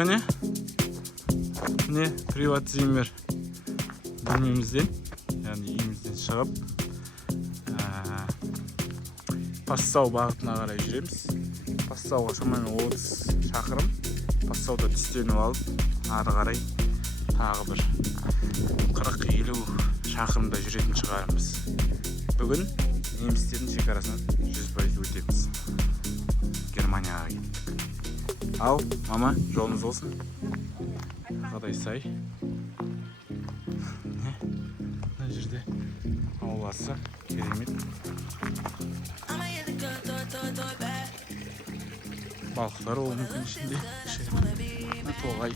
кәне міне приват зиммер бөлмемізден, яғни үйімізден шығып Пассау бағытына қарай жүреміз. Пассауға шамамен 30 шақырым. Пассауда түстеніп алып, ары қарай тағы бір 40-50 шақырымда жүретін шығарымыз. Бүгін немістердің шекарасынан 100% өтеміз. Германияға кеттік. Ал, мама, жолымыз болсын. Қадай сай. Мына жерде ауласы керемет. Балықтар ол мүмкін ішінде. Тоғай.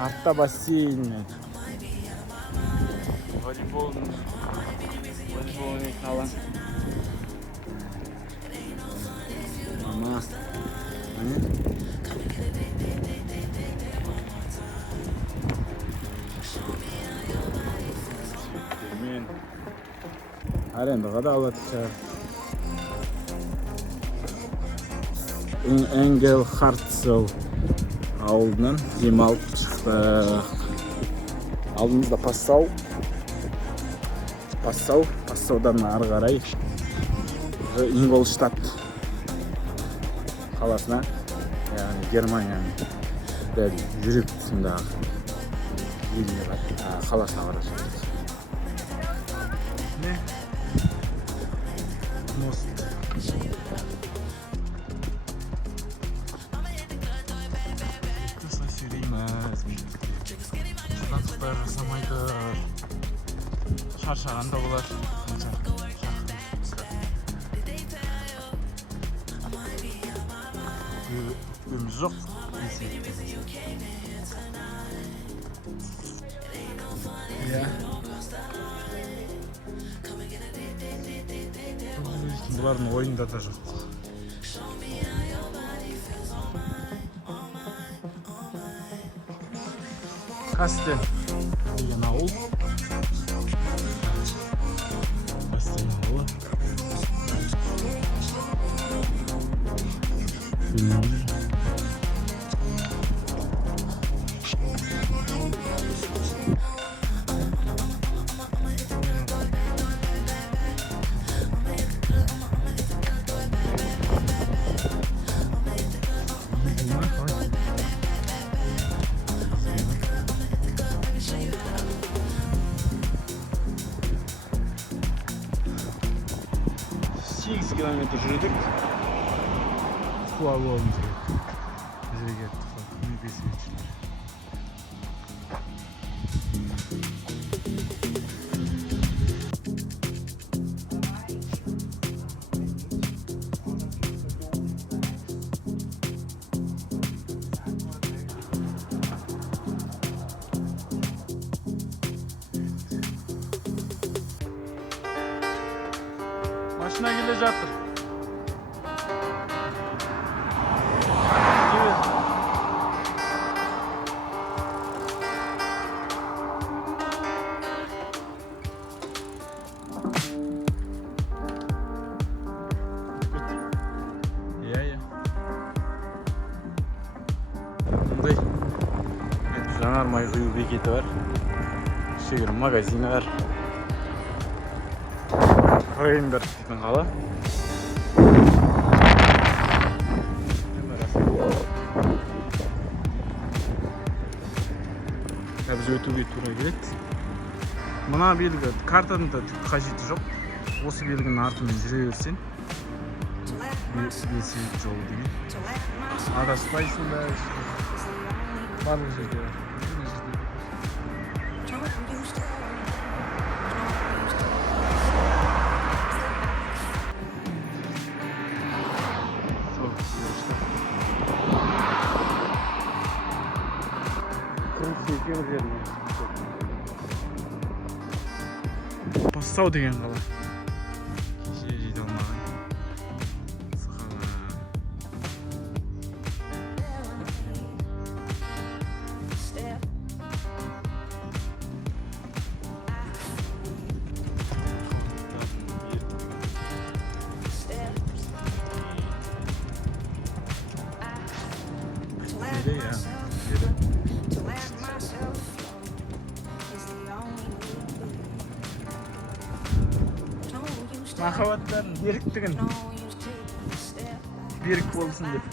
Артта бассейн. Волейбол ойнайтын алаң. Мама. Кермен. Арендаға да алатын шығар. Энгельхартсел ауылынан демалып шықтық. Алдымызда Пассаудан ары қарай Ингольштадт қаласына, яғни Германияның дәл жүрек тұсындағы қаласына қарай шығамыз. Мост. Жылдамдықтар жасамайды. Шаршағанда болар. Өкпеміз жоқ. Бұлардың ойында да жоқ. Кастен деген ауыл. Кастен ауылы. Километр жүрдік. Су алуымыз керек. Бізге кеттік. Машина келе жатыр. Мындай жанармай құю бекеті бар. Кішігірім магазині бар. Рейнберг дейтін қала. Біз өтуге тура керек. Мына белгі картаның да түк қажеті жоқ. Осы белгінің артымен жүре берсең, белсенді жол деген. Адаспайсың да, барлық жерде. Пассау деген қала. Кеше жете алмаған. Жире ya. Жире. Махаббаттардың беріктігін берік болсын деп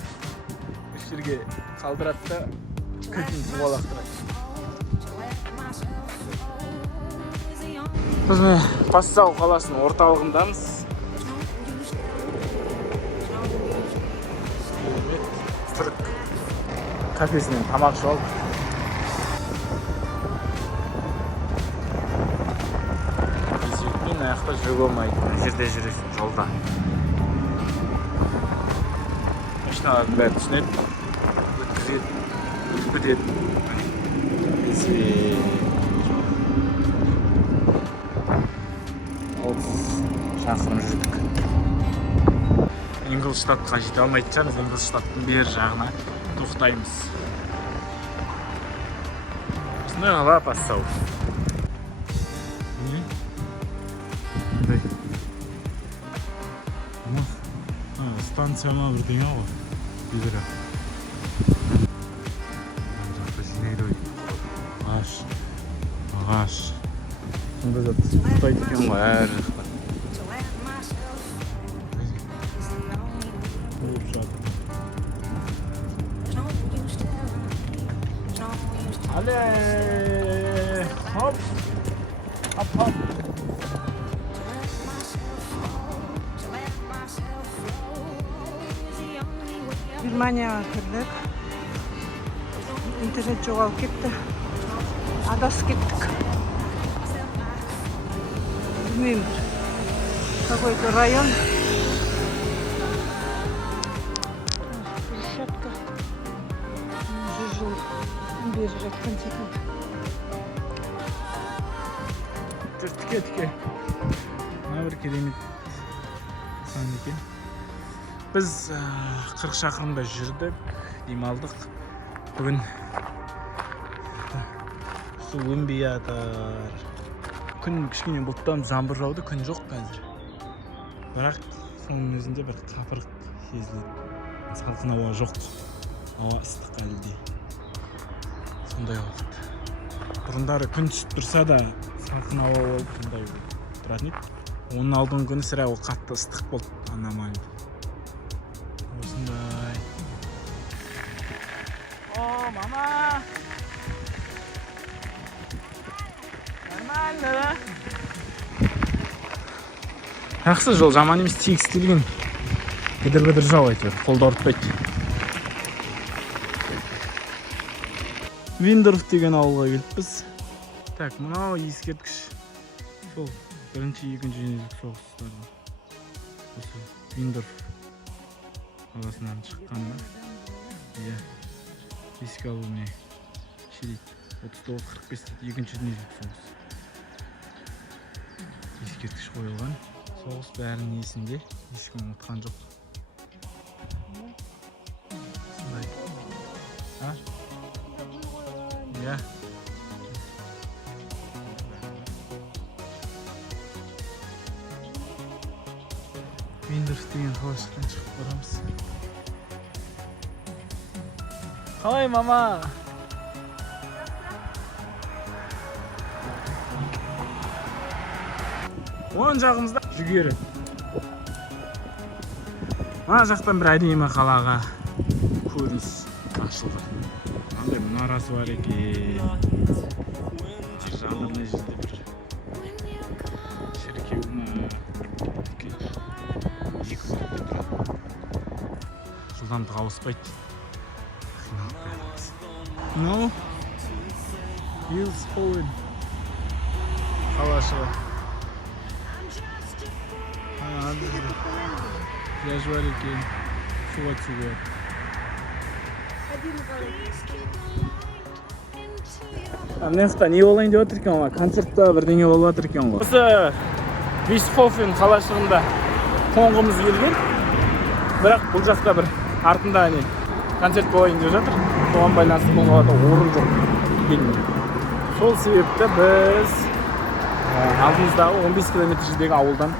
үш жерге қалдырады да көзін суалақтырады. Біз Пассау қаласының орталығындамыз. Түрік кафесінен тамақ ішіп алдық. Мен аяқта жүруге болмайды. Жерде жүресің, жолда. Машиналардың бәрі түсінеді, өткізеді, өтіп кетеді. Біз 30 шақырым жүрдік. Ингольштадтқа жете алмайтын шығармыз. Ингольштадттың бер жағына тоқтаймыз. Осындай қала Пассау. Станция ма бірдеңе ғой. Бедірі. Жақта жинайды ой. Ағаш. Сонда зат ұстайды екен ғой әр жақта. Алле! Хоп! Хоп! Германияға кірдік. Интернет жоғалып кетті. Адасып кеттік. Білмеймін. Какой-то район. Площадка. Жыл бері жатқан секілді. Тіке. Мына бір керемет сан екен. Біз 40 шақырымда жүрдік, демалдық. Бүгін су өнбей жатыр. Күн кішкене бұлттан жаңбыр жауды, күн жоқ қазір. Бірақ соның өзінде бір қапырық сезіледі. Салқын ауа жоқ. Ауа ыстық әлде. Сондай болады. Бұрындары күн түсіп тұрса да салқын ауа болып сондай тұратын еді. Оның алдыңғы күні сірә ол қатты ыстық болды, аномальды. Осындай. О, мама! Нормально, да? Жақсы жол, жаман емес, тегістелген. Кедір-кедір жау әйтеуір, қолда ұртпайды. Виндорф деген ауылға келіппіз. Так, мынау ескерткіш. Сол бірінші, екінші дүниежүзілік соғыстағы. Осы Виндорф қаласынан шыққан ба? Иә. Еске алу не? Шерейді. 39-45 екінші дүниежүзілік соғыс. Ескерткіш қойылған. Соғыс бәрінің есінде. Ешкім ұмытқан жоқ. Сондай. А? Иә. Виндорф деген қалашықтан шығып барамыз. Қалай, мама? Оң жағымызда жүгері. Мына жақтан бір әдемі қалаға көрініс ашылды. Қандай мұнарасы бар екен. Жағында мына жерде бір шіркеу ма. Екі бөлікте тұрады. Жылдамдық ауыспайды. No. Hills Holland. Қалашы. Пляж бар екен. Суға түсуге. Мына жақта не болайын деп отыр екен ғой? Концертта бірдеңе болып жатыр екен ғой. Осы Висфофен қалашығында қонғымыз келген. Бірақ бұл жақта бір артында концерт болайын деп жатыр. Соған байланысты қонғалата орын жоқ. Сол себепті біз алдымыздағы 15 километр жердегі ауылдан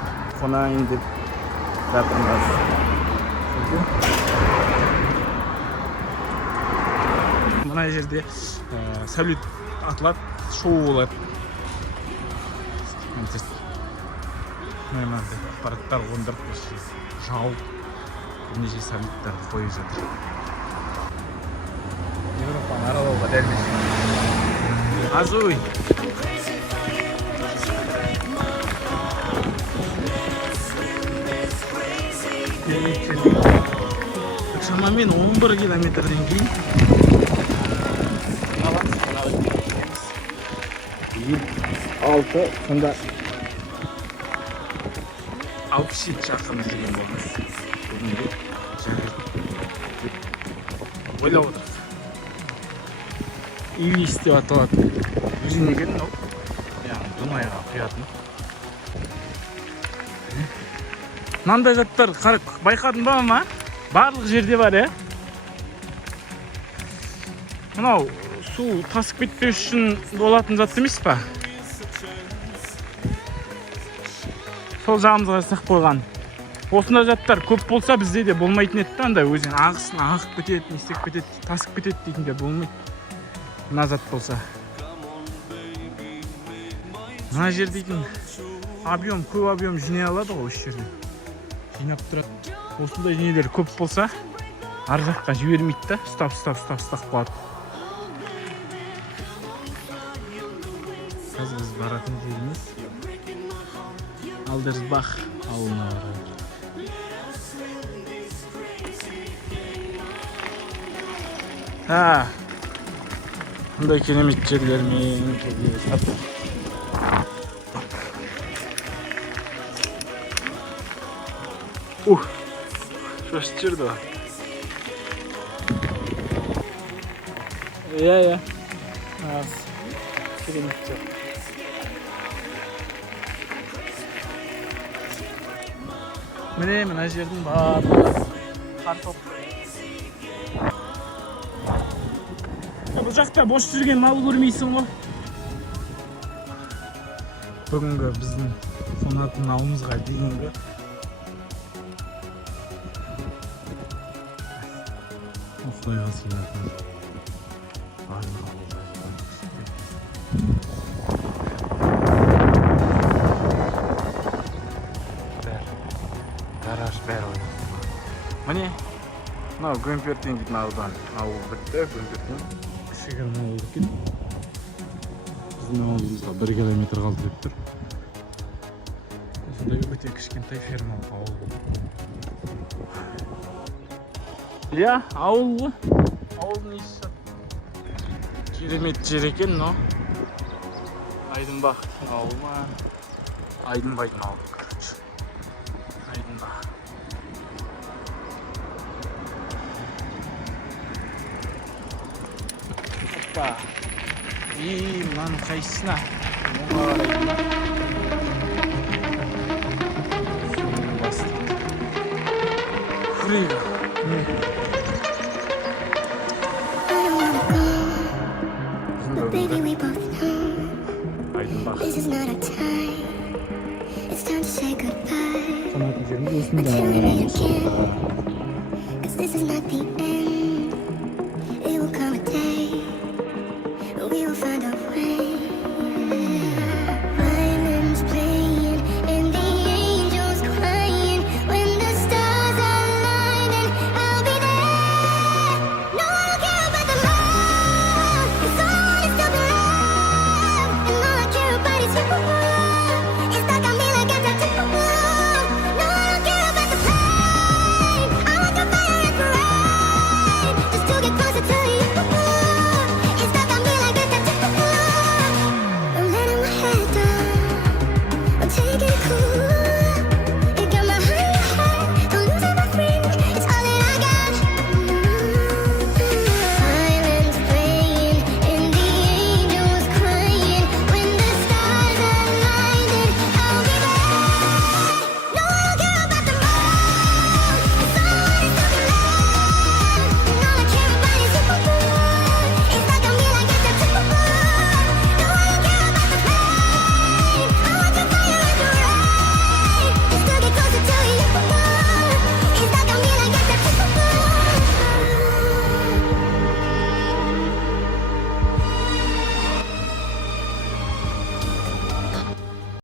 қонайын деп жатырмыз. мына жерде салют атылат, шоу болот. Мынандай аппараттар қондырып жауып бірнеше салюттарды қойып жатыр. Европаны аралауға дәлмеш. Азуй! Шамамен 11 километрден кейін алты, сонда 67 шақырым жүрген боламыз. Бүгінгі жәрдем ойлап отырмыз. Илис деп аталады. Өзің екен ол? Яғни Дунайға құятын. Мынандай заттар байқадың ба ма? Барлық жерде бар, е? Мынау су тасып кетпеу үшін болатын зат емес па? Сол жағымызға жасақ қойған. Осындай заттар көп болса бізде де болмайтын еді, андай өзен ағысын ағып кетеді, не істеп кетеді, тасып кетеді дейтінде болмайды. Мына зат болса. Мына жер дейтін объем, көп объем жинай алады ғой осы жерде. Жинап тұрады. Осындай денелер көп болса, ар жаққа жібермейді да, ұстап қалады. Қазір біз баратын жеріміз Алдерсбах ауылына барады. Мұндай керемет жерлермен кездесіп. Шошып жүрді. Иә. Керемет жер. Міне мына жердің барлығы картоп. Бұл жақта бос жүрген мал көрмейсің ғой. Бүгінгі біздің сонатын ауымызға дейінгі Құдайға сыйлайтын гараж бәрі ойнайды. Міне мынау Гүмпертен дейтін аудан. Ауыл бітті, Гүмпертен кішігірім ауыл екен. Біздің ауылымызға 1 километр қалды деп тұр. Осындай өте кішкентай фермалық ауыл. Иә, ауыл ғой. Ауылдың иісі керемет жер екен, но Айдынбақтың ауылы ма? Айдынбайдың ауылы, короче. Айдынбақ. Опа. Мынаның қайсысына? Оңға қарайтын ба? Фрига. Baby, we both know this is not our time. It's time to say goodbye. Until we meet again, 'cause this is not the end.